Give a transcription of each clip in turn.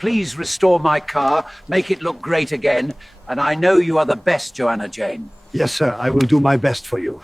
please restore my car, make it look great again, and I know you are the best, Joanna Jane. Yes, sir. I will do my best for you.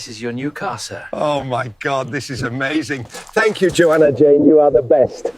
This is your new car, sir. Oh, my God, this is amazing. Thank you, Joanna Jane. You are the best.